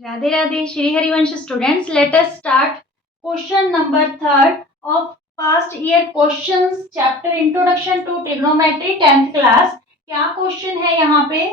Radhe Radhe Shri Harivansh students, let us start question number third of past year questions chapter introduction to trigonometry 10th class. क्या question है यहाँ पे?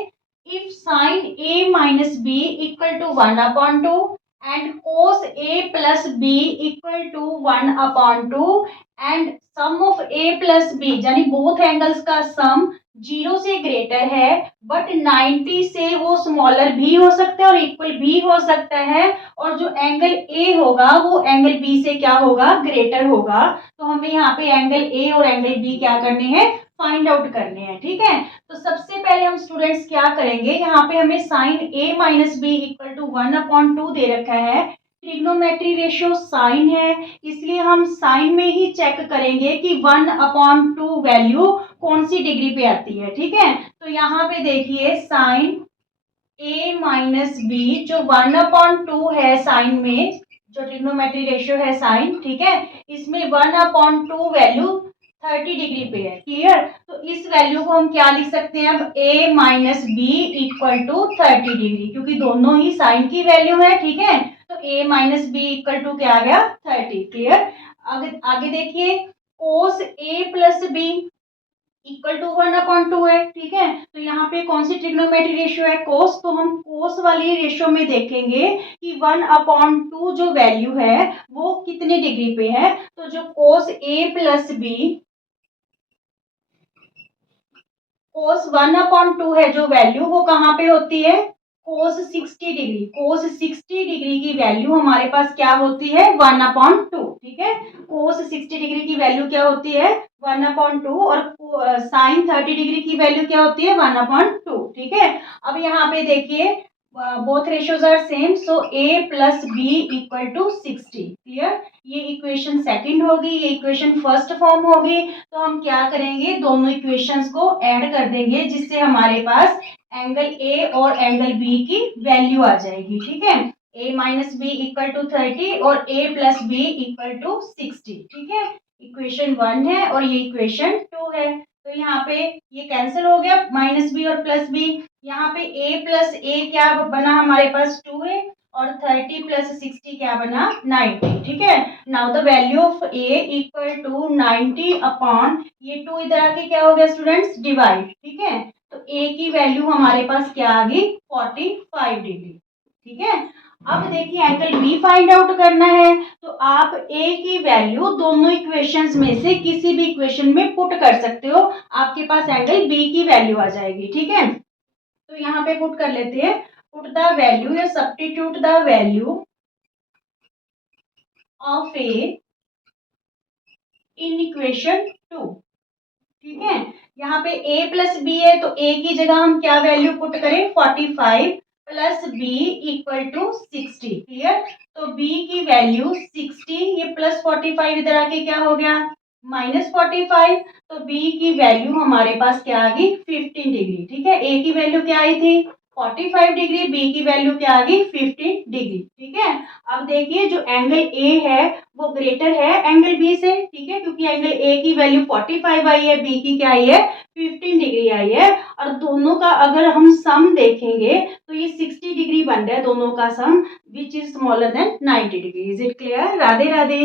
If sine a minus B equal to 1/2 and cos a plus B equal to 1/2 and sum of a plus B यानी both angles का sum 0 से greater है but 90 से वो स्मॉलर भी हो सकता है और इक्वल भी हो सकता है, और जो एंगल ए होगा वो एंगल बी से क्या होगा? ग्रेटर होगा। तो हमें यहाँ पे एंगल ए और एंगल बी क्या करने हैं? फाइंड आउट करने हैं। ठीक है, तो सबसे पहले हम स्टूडेंट्स क्या करेंगे, यहाँ पे हमें sine A minus B equal to 1/2 दे रखा है। ट्रिग्नोमेट्री रेशियो साइन है, इसलिए हम साइन में ही चेक करेंगे कि 1/2 वैल्यू कौन सी डिग्री पे आती है। ठीक है, तो यहाँ पे देखिए साइन a माइनस बी जो 1/2 है साइन में, जो ट्रिग्नोमेट्री रेशियो है साइन, ठीक है, इसमें 1/2 वैल्यू 30 डिग्री पे है। क्लियर? तो इस वैल्यू को हम क्या लिख सकते हैं अब? a minus B equal to 30 degree, क्योंकि दोनों ही साइन की वैल्यू है। ठीक है, तो a minus B equal to क्या आ गया? 30। क्लियर? आगे आगे देखिए, cos a plus B equal to 1/2 है। ठीक है, तो यहाँ पे कौन सी ट्रिग्नोमेट्री रेशियो है? कोस। तो हम कोस वाली रेशियो में देखेंगे कि 1/2 जो वैल्यू है वो कितने डिग्री पे है। तो जो कोस ए प्लस बी, कोस 1/2 है जो वैल्यू, वो कहाँ पे होती है? कोस 60 डिग्री। कोस 60 डिग्री की वैल्यू हमारे पास क्या होती है? 1/2। ठीक है, कोस 60 डिग्री की वैल्यू क्या होती है? 1/2। और साइन 30 डिग्री की वैल्यू क्या होती है? 1/2। ठीक है, अब यहाँ पे देखिए both ratios are same, so a plus B equal to 60। Clear? ये इक्वेशन सेकंड होगी, ये इक्वेशन फर्स्ट फॉर्म होगी। तो हम क्या करेंगे, दोनों इक्वेशंस को ऐड कर देंगे, जिससे हमारे पास एंगल ए और एंगल बी की वैल्यू आ जाएगी। ठीक है, a minus B equal to 30 और a plus B equal to 60। ठीक है, इक्वेशन 1 है और ये इक्वेशन 2 है। तो यहाँ पे ये कैंसिल हो गया, माइनस बी और प्लस बी। यहाँ पे a प्लस ए क्या बना हमारे पास? 2a, और 30 प्लस 60 क्या बना? 90। ठीक है, now the value of a equal to 90 upon, ये 2 इधर आके क्या हो गया स्टूडेंट्स? डिवाइड। ठीक है, तो a की वैल्यू हमारे पास क्या आ गई? 45 डिग्री। ठीक है, अब देखिए एंगल बी फाइंड आउट करना है, तो आप a की वैल्यू दोनों इक्वेशंस में से किसी भी इक्वेशन में पुट कर सकते हो, आपके पास एंगल b की वैल्यू आ जाएगी। ठीक है, तो यहाँ पे पुट कर लेते हैं, पुट द वैल्यू या substitute the value of A in equation 2। ठीक है, यहाँ पे a प्लस बी है, तो a की जगह हम क्या वैल्यू पुट करें? 45 plus B equal to 60। Clear? तो b की वैल्यू 60, ये प्लस 45 इधर आके क्या हो गया? -45। तो b की वैल्यू हमारे पास क्या आ गई? 15 डिग्री। ठीक है, a की वैल्यू क्या आई थी? 45 डिग्री, b की वैल्यू क्या आ गई? 15 डिग्री। ठीक है, अब देखिए जो एंगल a है वो ग्रेटर है एंगल बी से। ठीक है, क्योंकि एंगल ए की वैल्यू 45 आई है, बी की क्या आई है? 15 डिग्री आई है, और दोनों का अगर हम सम देखेंगे तो ये 60 डिग्री बन रहा है दोनों का sum, which is smaller than 90 degree. Is it clear? Radhe Radhe.